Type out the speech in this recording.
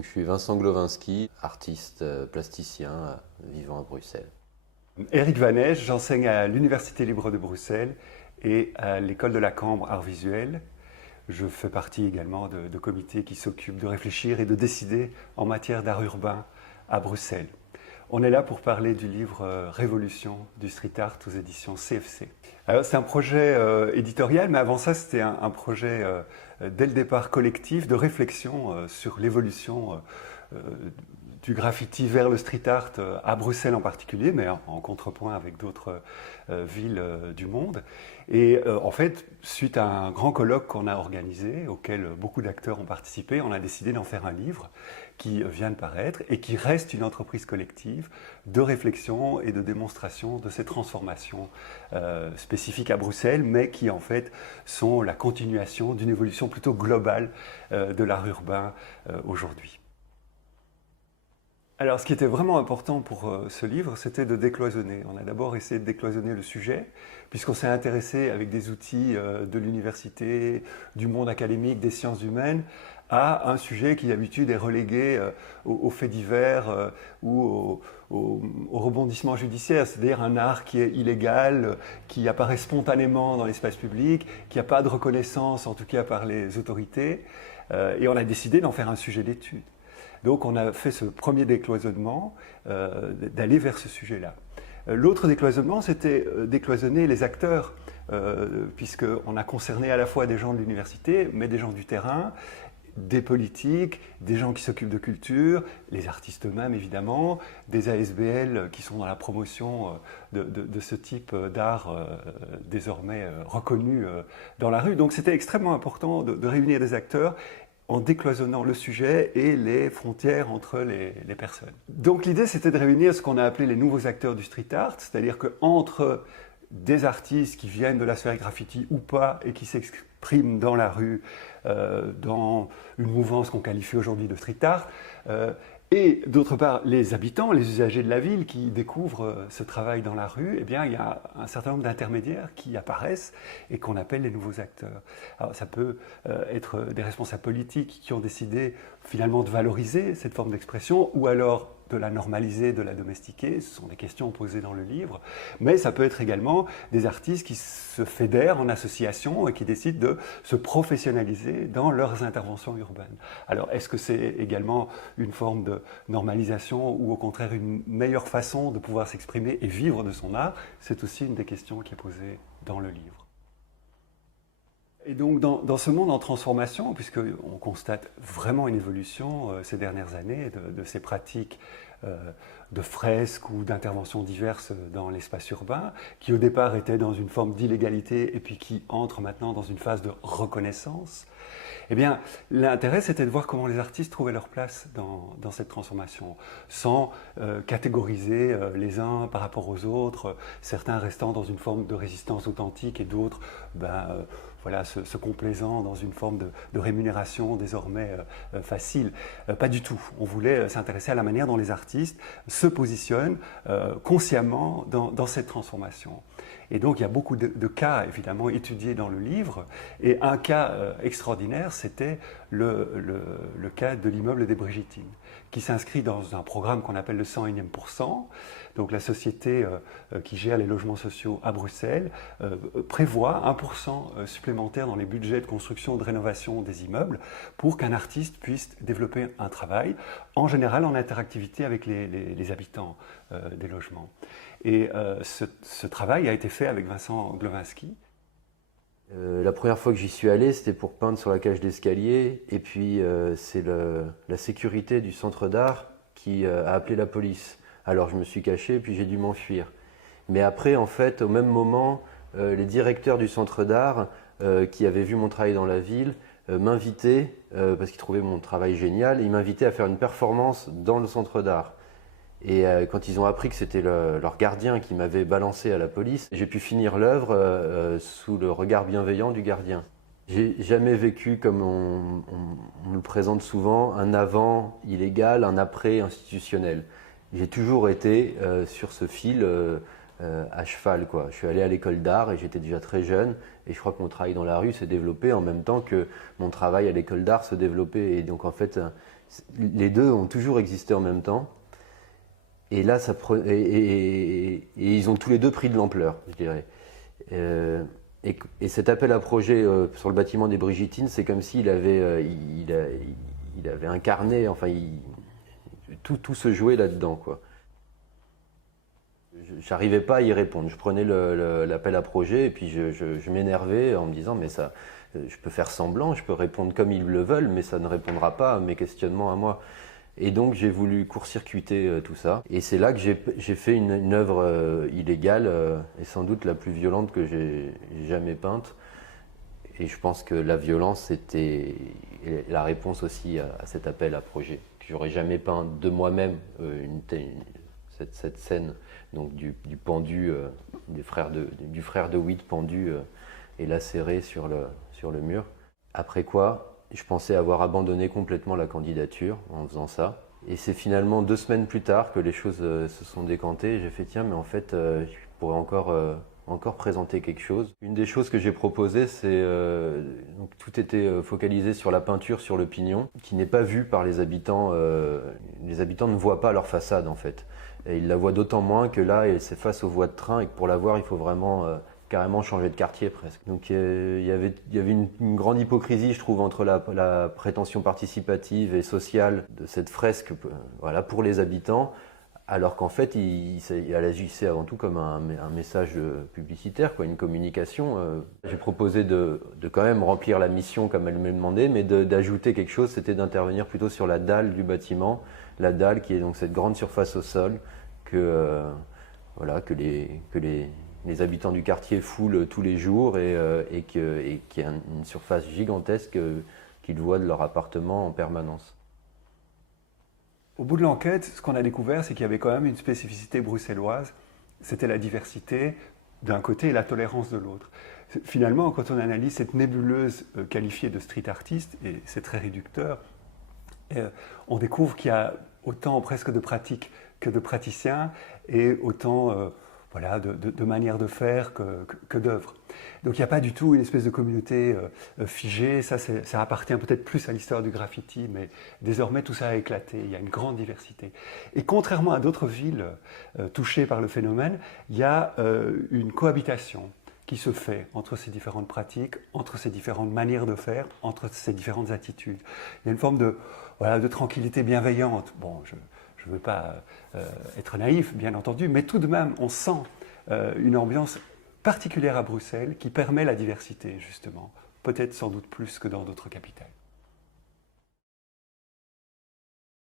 Je suis Vincent Glowinski, artiste plasticien vivant à Bruxelles. Éric Vanège, j'enseigne à l'Université libre de Bruxelles et à l'École de la Cambre Arts Visuels. Je fais partie également de comités qui s'occupent de réfléchir et de décider en matière d'art urbain à Bruxelles. On est là pour parler du livre Révolution du street art aux éditions CFC. Alors c'est un projet éditorial, mais avant ça c'était un projet dès le départ collectif de réflexion sur l'évolution du graffiti vers le street art à Bruxelles en particulier, mais en contrepoint avec d'autres villes du monde. Et en fait, suite à un grand colloque qu'on a organisé, auquel beaucoup d'acteurs ont participé, on a décidé d'en faire un livre qui vient de paraître et qui reste une entreprise collective de réflexion et de démonstration de ces transformations spécifiques à Bruxelles, mais qui en fait sont la continuation d'une évolution plutôt globale de l'art urbain aujourd'hui. Alors, ce qui était vraiment important pour ce livre, c'était de décloisonner. On a d'abord essayé de décloisonner le sujet, puisqu'on s'est intéressé avec des outils de l'université, du monde académique, des sciences humaines, à un sujet qui d'habitude est relégué aux faits divers ou au rebondissement judiciaire, c'est-à-dire un art qui est illégal, qui apparaît spontanément dans l'espace public, qui n'a pas de reconnaissance, en tout cas par les autorités, et on a décidé d'en faire un sujet d'étude. Donc on a fait ce premier décloisonnement, d'aller vers ce sujet-là. L'autre décloisonnement, c'était décloisonner les acteurs, puisqu'on a concerné à la fois des gens de l'université, mais des gens du terrain, des politiques, des gens qui s'occupent de culture, les artistes eux-mêmes évidemment, des ASBL qui sont dans la promotion de ce type d'art désormais reconnu dans la rue. Donc c'était extrêmement important de réunir des acteurs en décloisonnant le sujet et les frontières entre les personnes. Donc l'idée, c'était de réunir ce qu'on a appelé les nouveaux acteurs du street art, c'est-à-dire qu'entre des artistes qui viennent de la sphère graffiti ou pas et qui s'expriment dans la rue, dans une mouvance qu'on qualifie aujourd'hui de street art, et d'autre part, les habitants, les usagers de la ville qui découvrent ce travail dans la rue, eh bien, il y a un certain nombre d'intermédiaires qui apparaissent et qu'on appelle les nouveaux acteurs. Alors, ça peut être des responsables politiques qui ont décidé finalement de valoriser cette forme d'expression, ou alors de la normaliser, de la domestiquer. Ce sont des questions posées dans le livre. Mais ça peut être également des artistes qui se fédèrent en association et qui décident de se professionnaliser dans leurs interventions urbaines. Alors, est-ce que c'est également une forme de normalisation ou au contraire une meilleure façon de pouvoir s'exprimer et vivre de son art? C'est aussi une des questions qui est posée dans le livre. Et donc dans ce monde en transformation, puisqu'on constate vraiment une évolution ces dernières années de ces pratiques de fresques ou d'interventions diverses dans l'espace urbain, qui au départ étaient dans une forme d'illégalité et puis qui entrent maintenant dans une phase de reconnaissance, eh bien, l'intérêt, c'était de voir comment les artistes trouvaient leur place dans cette transformation, sans catégoriser les uns par rapport aux autres, certains restant dans une forme de résistance authentique et d'autres voilà, se complaisant dans une forme de rémunération désormais facile. Pas du tout. On voulait s'intéresser à la manière dont les artistes se positionnent consciemment dans cette transformation. Et donc il y a beaucoup de cas évidemment étudiés dans le livre, et un cas extraordinaire, c'était le cas de l'immeuble des Brigittines, qui s'inscrit dans un programme qu'on appelle le 101e pourcent. Donc la société qui gère les logements sociaux à Bruxelles prévoit 1% supplémentaire dans les budgets de construction et de rénovation des immeubles pour qu'un artiste puisse développer un travail, en général en interactivité avec les habitants des logements. Et ce travail a été fait avec Vincent Glowinski. La première fois que j'y suis allé, c'était pour peindre sur la cage d'escalier, et puis c'est la sécurité du centre d'art qui a appelé la police. Alors je me suis caché, puis j'ai dû m'enfuir. Mais après, en fait, au même moment, les directeurs du centre d'art, qui avaient vu mon travail dans la ville, m'invitaient, parce qu'ils trouvaient mon travail génial, ils m'invitaient à faire une performance dans le centre d'art. Et quand ils ont appris que c'était leur gardien qui m'avait balancé à la police, j'ai pu finir l'œuvre sous le regard bienveillant du gardien. J'ai jamais vécu, comme on le présente souvent, un avant illégal, un après institutionnel. J'ai toujours été sur ce fil à cheval, quoi. Je suis allé à l'école d'art et j'étais déjà très jeune. Et je crois que mon travail dans la rue s'est développé en même temps que mon travail à l'école d'art se développait. Et donc en fait, les deux ont toujours existé en même temps. Et là, et ils ont tous les deux pris de l'ampleur, je dirais. Et cet appel à projet sur le bâtiment des Brigitines, c'est comme s'il avait, il avait incarné, enfin, tout se jouait là-dedans, quoi. J'arrivais pas à y répondre. Je prenais l'appel à projet et puis je m'énervais en me disant mais ça, je peux faire semblant, je peux répondre comme ils le veulent, mais ça ne répondra pas à mes questionnements à moi. Et donc j'ai voulu court-circuiter tout ça. Et c'est là que j'ai fait une œuvre illégale et sans doute la plus violente que j'ai jamais peinte. Et je pense que la violence c'était la réponse aussi à cet appel à projet. J'aurais jamais peint de moi-même cette scène donc du pendu, du frère de Witt pendu et lacéré sur le mur. Après quoi, je pensais avoir abandonné complètement la candidature en faisant ça. Et c'est finalement 2 semaines plus tard que les choses se sont décantées. Et j'ai fait tiens, mais en fait, je pourrais encore présenter quelque chose. Une des choses que j'ai proposées, c'est donc tout était focalisé sur la peinture sur le pignon, qui n'est pas vue par les habitants. Les habitants ne voient pas leur façade en fait. Et ils la voient d'autant moins que là, c'est face aux voies de train et que pour la voir, il faut vraiment carrément changer de quartier presque. Donc il y avait une grande hypocrisie, je trouve, entre la prétention participative et sociale de cette fresque voilà, pour les habitants, alors qu'en fait, elle agissait avant tout comme un message publicitaire, quoi, une communication. J'ai proposé de quand même remplir la mission comme elle me demandait, mais d'ajouter quelque chose, c'était d'intervenir plutôt sur la dalle du bâtiment, la dalle qui est donc cette grande surface au sol voilà, que les habitants du quartier foulent tous les jours et qui est une surface gigantesque qu'ils voient de leur appartement en permanence. Au bout de l'enquête, ce qu'on a découvert, c'est qu'il y avait quand même une spécificité bruxelloise. C'était la diversité d'un côté et la tolérance de l'autre. Finalement, quand on analyse cette nébuleuse qualifiée de street artiste, et c'est très réducteur, on découvre qu'il y a autant presque de pratiques que de praticiens et autant voilà, de manières de faire que d'œuvres. Donc il n'y a pas du tout une espèce de communauté figée, ça appartient peut-être plus à l'histoire du graffiti, mais désormais tout ça a éclaté, il y a une grande diversité. Et contrairement à d'autres villes touchées par le phénomène, il y a une cohabitation qui se fait entre ces différentes pratiques, entre ces différentes manières de faire, entre ces différentes attitudes. Il y a une forme de tranquillité bienveillante. Bon, je ne veux pas être naïf, bien entendu, mais tout de même, on sent une ambiance particulière à Bruxelles qui permet la diversité, justement, peut-être sans doute plus que dans d'autres capitales.